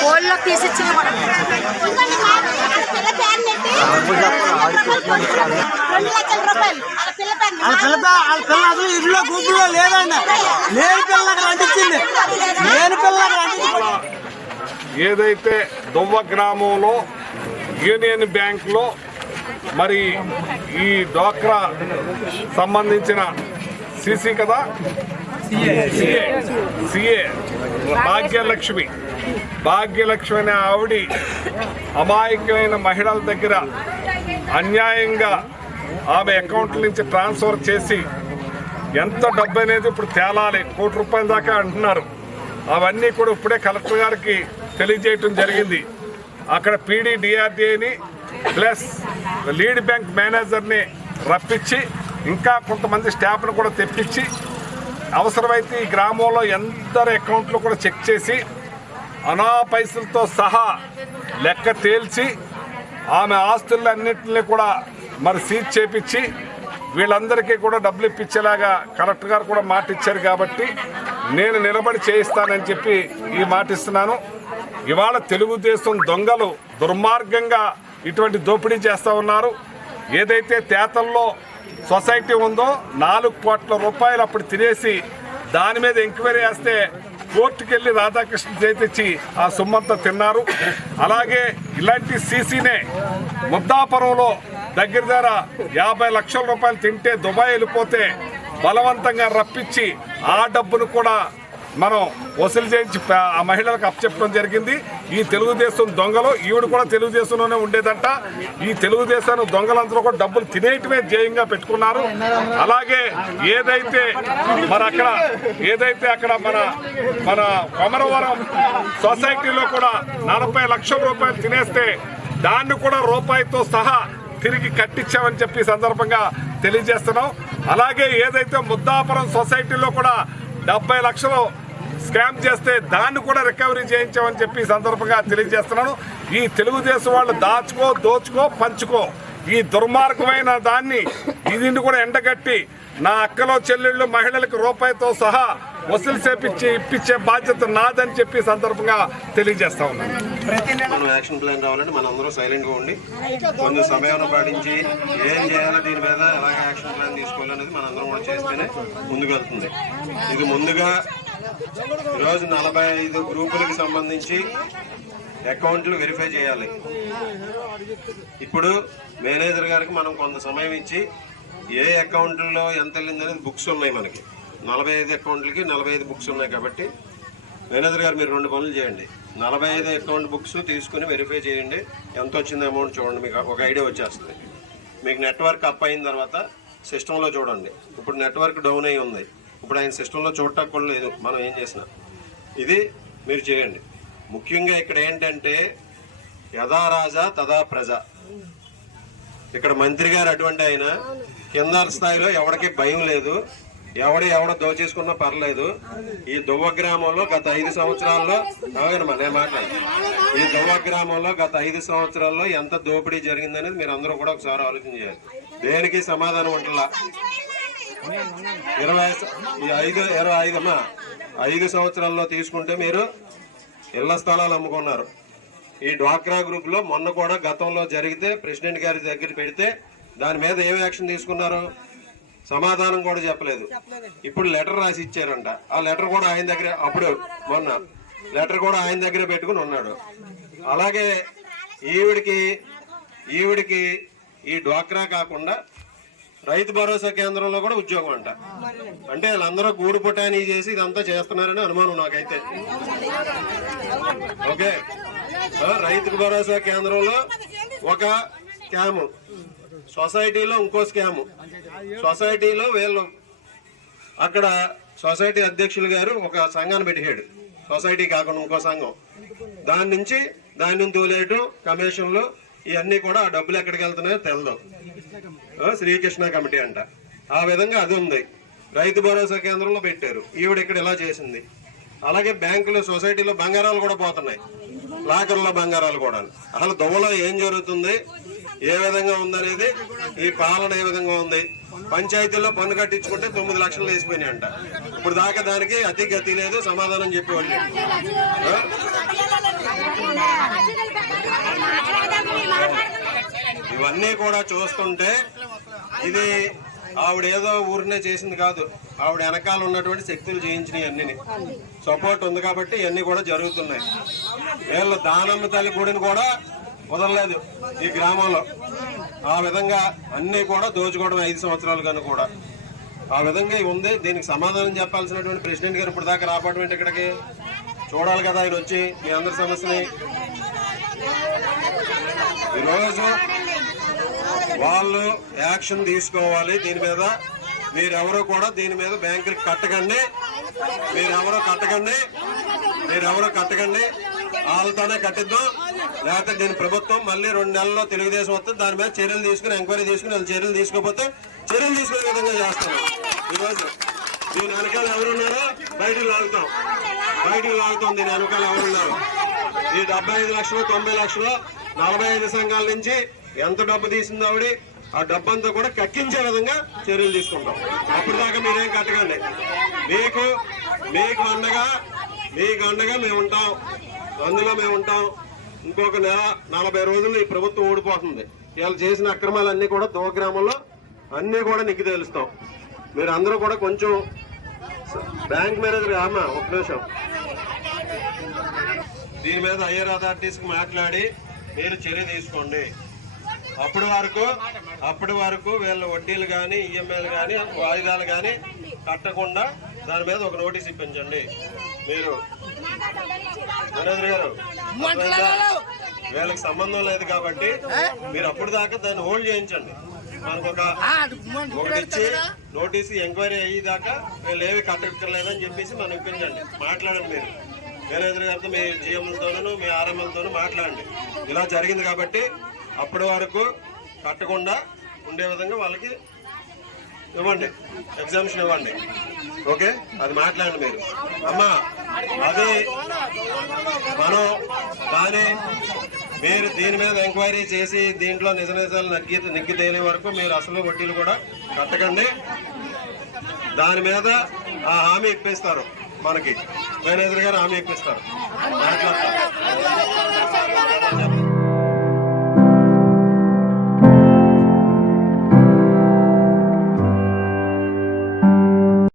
కోళ్ళ తీసిచ్చిన ఇంట్లో గుంపులో లేదండి. నేను పిల్లలకు అంటించింది. ఏదైతే దువ్వ గ్రామంలో యూనియన్ బ్యాంకులో మరి ఈ డ్వాక్రా సంబంధించిన సిసి కదా సిఏ భాగ్యలక్ష్మి అనే ఆవిడ అమాయకమైన మహిళల దగ్గర అన్యాయంగా ఆమె అకౌంట్ల నుంచి ట్రాన్స్ఫర్ చేసి ఎంత డబ్బు అనేది ఇప్పుడు తేలాలి, ₹1 కోటి దాకా అంటున్నారు. అవన్నీ కూడా ఇప్పుడే కలెక్టర్ గారికి తెలియజేయటం జరిగింది. అక్కడ పీడీ డిఆర్డీఏని ప్లస్ లీడ్ బ్యాంక్ మేనేజర్ని రప్పించి ఇంకా కొంతమంది స్టాఫ్ను కూడా తెప్పించి అవసరమైతే ఈ గ్రామంలో ఎందరి అకౌంట్లు కూడా చెక్ చేసి అనా పైసలతో సహా లెక్క తేల్చి ఆమె ఆస్తులన్నింటినీ కూడా మరి సీజ్ చేపించి వీళ్ళందరికీ కూడా డబ్బులు ఇప్పించేలాగా కలెక్టర్ గారు కూడా మాట ఇచ్చారు. కాబట్టి నేను నిలబడి చేయిస్తానని చెప్పి ఈ మాట ఇస్తున్నాను. ఇవాళ తెలుగుదేశం దొంగలు దుర్మార్గంగా ఇటువంటి దోపిడీ చేస్తూ ఉన్నారు. ఏదైతే తేతల్లో సొసైటీ ఉందో ₹4 కోట్ల అప్పుడు తినేసి దాని మీద ఎంక్వైరీ చేస్తే కోర్టుకు వెళ్ళి రాధాకృష్ణ చేతిచ్చి ఆ సొమ్మంతా తిన్నారు. అలాగే ఇలాంటి సీసీనే ముద్దాపురంలో దగ్గర ₹50 లక్షల తింటే దుబాయ్ వెళ్ళిపోతే బలవంతంగా రప్పించి ఆ డబ్బును కూడా మనం వసూలు చేయించి ఆ మహిళలకు అప్పచెప్పడం జరిగింది. ఈ తెలుగుదేశం దొంగలు, ఈవిడ కూడా తెలుగుదేశంలోనే ఉండేదంట. ఈ తెలుగుదేశం దొంగలందరూ కూడా డబ్బులు తినేయటమే ధ్యేయంగా పెట్టుకున్నారు. అలాగే ఏదైతే అక్కడ మన కొమరవరం సొసైటీలో కూడా ₹40 లక్షల తినేస్తే దాన్ని కూడా రూపాయితో సహా తిరిగి కట్టించామని చెప్పి సందర్భంగా తెలియజేస్తున్నాం. అలాగే ఏదైతే ముద్దాపురం సొసైటీలో కూడా 70 లక్షలు స్కామ్ చేస్తే దాన్ని కూడా రికవరీ చేయించామని చెప్పి సందర్భంగా తెలియజేస్తున్నాను. ఈ తెలుగుదేశం వాళ్ళు దోచుకో పంచుకో ఈ దుర్మార్గమైన దాన్ని దీన్ని కూడా ఎండగట్టి నా అక్కలో చెల్లెళ్ళు మహిళలకు రూపాయితో సహా వసూలు చేపించి ఇప్పించే బాధ్యత నాదని చెప్పి సందర్భంగా తెలియజేస్తా ఉన్నాను. మనం యాక్షన్ ప్లాన్ రావాలంటే మనందరూ సైలెంట్ గా ఉండి కొంచెం సమయం పాటించి ఏం చేయాలో దీని మీద ఎలాగ యాక్షన్ ప్లాన్ తీసుకోవాలనేది మనందరం కూడా చేస్తేనే ముందుకు వెళ్తుంది. ఇది ముందుగా ఈరోజు 45 గ్రూపులకు సంబంధించి అకౌంట్లు వెరిఫై చేయాలి. ఇప్పుడు మేనేజర్ గారికి మనం కొంత సమయం ఇచ్చి ఏ అకౌంట్లో ఎంత వెళ్ళిందనేది బుక్స్ ఉన్నాయి. మనకి 45 అకౌంట్లకి 45 బుక్స్ ఉన్నాయి. కాబట్టి మేనేజర్ గారు మీరు 2 పనులు చేయండి. 45 అకౌంట్ బుక్స్ తీసుకుని వెరిఫై చేయండి. ఎంత వచ్చింది అమౌంట్ చూడండి, మీకు ఒక ఐడియా వచ్చేస్తుంది. మీకు నెట్వర్క్ అప్ అయిన తర్వాత సిస్టంలో చూడండి. ఇప్పుడు నెట్వర్క్ డౌన్ అయి ఉంది. ఇప్పుడు ఆయన సిస్టంలో చూడటానికి కూడా లేదు మనం ఏం చేసినా. ఇది మీరు చేయండి. ముఖ్యంగా ఇక్కడ ఏంటంటే యథా రాజా తదా ప్రజ. ఇక్కడ మంత్రి గారు అటువంటి ఆయన కింద స్థాయిలో ఎవరికి భయం లేదు. ఎవడ దోచేసుకున్నా పర్లేదు. ఈ దువ్వ గ్రామంలో గత 5 సంవత్సరాల్లో నేను మాట్లాడు ఈ దువ్వ గ్రామంలో గత 5 సంవత్సరాల్లో ఎంత దోపిడీ జరిగిందనేది మీరు అందరూ కూడా ఒకసారి ఆలోచన చేయాలి. దేనికి సమాధానం ఉంటుందా? 5 సంవత్సరాల్లో తీసుకుంటే మీరు ఇళ్ల స్థలాలు అమ్ముకున్నారు. ఈ డ్వాక్రా గ్రూప్ లో మొన్న కూడా గతంలో జరిగితే ప్రెసిడెంట్ గారి దగ్గర పెడితే దాని మీద ఏం యాక్షన్ తీసుకున్నారు? సమాధానం కూడా చెప్పలేదు. ఇప్పుడు లెటర్ రాసి ఇచ్చారంట. ఆ లెటర్ కూడా ఆయన దగ్గర అప్పుడు మొన్న లెటర్ కూడా ఆయన దగ్గర పెట్టుకుని ఉన్నాడు. అలాగే ఈవిడికి ఈ డ్వాక్రా కాకుండా రైతు భరోసా కేంద్రంలో కూడా ఉద్యోగం అంట. అంటే వాళ్ళందరూ గూడు పుటాని చేసి ఇదంతా చేస్తున్నారని అనుమానం నాకైతే. ఓకే, రైతు భరోసా కేంద్రంలో ఒక స్కాము, సొసైటీలో ఇంకో స్కాము. సొసైటీలో వీళ్ళు అక్కడ సొసైటీ అధ్యక్షులు గారు ఒక సంఘాన్ని పెట్టాడు. సొసైటీ కాకుండా ఇంకో సంఘం. దాని నుంచి ధాన్యం తోలేయటం, కమిషన్లు, ఇవన్నీ కూడా ఆ డబ్బులు ఎక్కడికి వెళ్తున్నాయో తెలదు. శ్రీకృష్ణ కమిటీ అంట. ఆ విధంగా అది ఉంది. రైతు భరోసా కేంద్రంలో పెట్టారు, ఈవిడ ఇక్కడ ఇలా చేసింది. అలాగే బ్యాంకులో, సొసైటీలో బంగారాలు కూడా పోతున్నాయి, లాకర్లో బంగారాలు కూడా. అసలు దొవలో ఏం జరుగుతుంది, ఏ విధంగా ఉందనేది, ఈ పాలన ఏ విధంగా ఉంది. పంచాయతీల్లో పన్ను కట్టించుకుంటే 9 లక్షలు వేసిపోయినాయి అంట. ఇప్పుడు దాకా దానికి అతి గతి లేదు, సమాధానం చెప్పేవాళ్ళు. ఇవన్నీ కూడా చూస్తుంటే ఇది ఆవిడ ఏదో ఊరినే చేసింది కాదు, ఆవిడ వెనకాల ఉన్నటువంటి శక్తులు చేయించినవి అన్ని సపోర్ట్ ఉంది కాబట్టి ఇవన్నీ కూడా జరుగుతున్నాయి. వీళ్ళు దానమ్మ తల్లి గుడిని కూడా వదలలేదు ఈ గ్రామంలో. ఆ విధంగా అన్ని కూడా దోచుకోవడం 5 సంవత్సరాలు కన్నా కూడా ఆ విధంగా ఉంది. దీనికి సమాధానం చెప్పాల్సినటువంటి ప్రెసిడెంట్ గారు ఇప్పుడు దాకా రావడం ఏంటి, ఇక్కడికి చూడాలి కదా ఆయన వచ్చి మీ అందరి సమస్యని. ఈరోజు వాళ్ళు యాక్షన్ తీసుకోవాలి దీని మీద. మీరెవరూ కూడా దీని మీద బ్యాంకుకి కట్టకండి, మీరెవరూ కట్టకండి, వాళ్ళతోనే కట్టిద్దాం. లేకపోతే దీని ప్రభుత్వం మళ్ళీ 2 నెలల్లో తెలుగుదేశం వస్తుంది, దాని మీద చర్యలు తీసుకుని, ఎంక్వైరీ తీసుకుని, వాళ్ళు చర్యలు తీసుకోకపోతే చర్యలు తీసుకునే విధంగా చేస్తాం. ఈరోజు దీని వెనకాల ఎవరున్నారో బయటికి లాగుతాం. దీని వెనకాల ఎవరున్నారు. ఈ 75 లక్షలు 90 లక్షలు 45 సంఘాల నుంచి ఎంత డబ్బు తీసింది ఆవిడ, ఆ డబ్బంతా కూడా కక్కించే విధంగా చర్యలు తీసుకుంటాం. అప్పుడు దాకా మీరేం కట్టకండి. మీకు అండగా మేము ఉంటాం, అందులో మేము ఉంటాం. ఇంకొక నెల 40 రోజులు ఈ ప్రభుత్వం ఊడిపోతుంది. వీళ్ళు చేసిన అక్రమాలన్నీ కూడా గ్రామంలో అన్ని కూడా నీకు తెలుస్తాం. మీరు అందరూ కూడా కొంచెం బ్యాంక్ మేనేజర్ అమ్మా ఒక నిమిషం, దీని మీద హయ్యర్ అథారిటీస్కి మాట్లాడి మీరు చర్య తీసుకోండి. అప్పటి వరకు వీళ్ళ వడ్డీలు కానీ, ఈఎంఐలు కానీ, వాయిదాలు కానీ కట్టకుండా దాని మీద ఒక నోటీస్ ఇప్పించండి. మీరు మేనేజర్ గారు, వీళ్ళకి సంబంధం లేదు కాబట్టి మీరు అప్పుడు దాకా దాన్ని హోల్డ్ చేయించండి. మనకు ఒకటి ఇచ్చి నోటీసు ఎంక్వైరీ అయ్యేదాకా వీళ్ళు ఏవి కట్టలేదని చెప్పేసి మనం ఇప్పించండి. మాట్లాడండి మీరు మేనేజర్ గారితో, మీ జీఎంలతోనూ మీ ఆర్ఎంఎల్తోనూ మాట్లాడండి. ఇలా జరిగింది కాబట్టి అప్పటి వరకు కట్టకుండా ఉండే విధంగా వాళ్ళకి ఇవ్వండి, ఎగ్జామ్షన్ ఇవ్వండి. ఓకే, అది మాట్లాడండి మీరు. అమ్మా అది మనం కానీ మీరు దీని మీద ఎంక్వైరీ చేసి దీంట్లో నిజాలు నెగ్గి తేలే వరకు మీరు అసలు వడ్డీలు కూడా కట్టకండి. దాని మీద ఆ హామీ ఇప్పిస్తారు, మనకి మేనేజర్ గారు హామీ ఇప్పిస్తారు, మాట్లాడతారు.